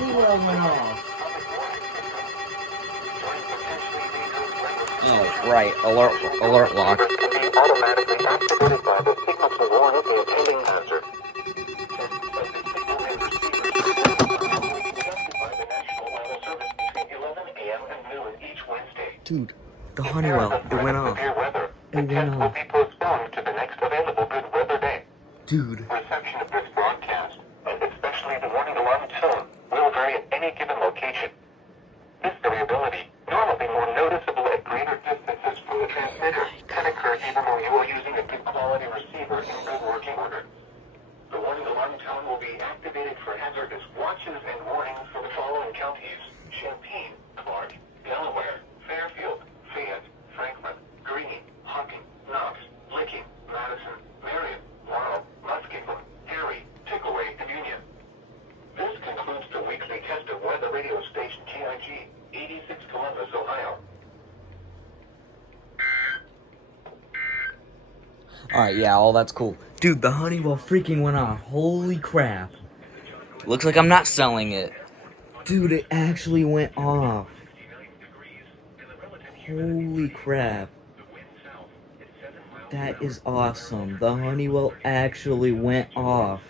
Honeywell went off. Oh, right. Alert lock. Can be automatically activated by the signal to warn the attending hazard. Dude, the Honeywell, it went off. The test will be postponed to the next available good weather day. Dude. Reception of this broadcast, and especially the warning alarm tone, will vary at any given location. This variability, normally more noticeable at greater distances from the transmitter, can occur even though you are using a good quality receiver in good working order. The warning alarm tone will be activated for hazardous watches and warnings for the following counties: Champaign, Clark, Delaware, Fairfield, Fayette, Franklin, Greene, Hocking, Knox, Licking, Madison, Marion, Laurel, Muskegon, Erie, Pickaway, and Union. This concludes the weekly test of weather radio station TIG, 86 Columbus, Ohio. Alright, yeah, all that's cool. Dude, the Honeywell freaking went off. Holy crap. Looks like I'm not selling it. Dude, it actually went off. Holy crap. That is awesome. The Honeywell actually went off.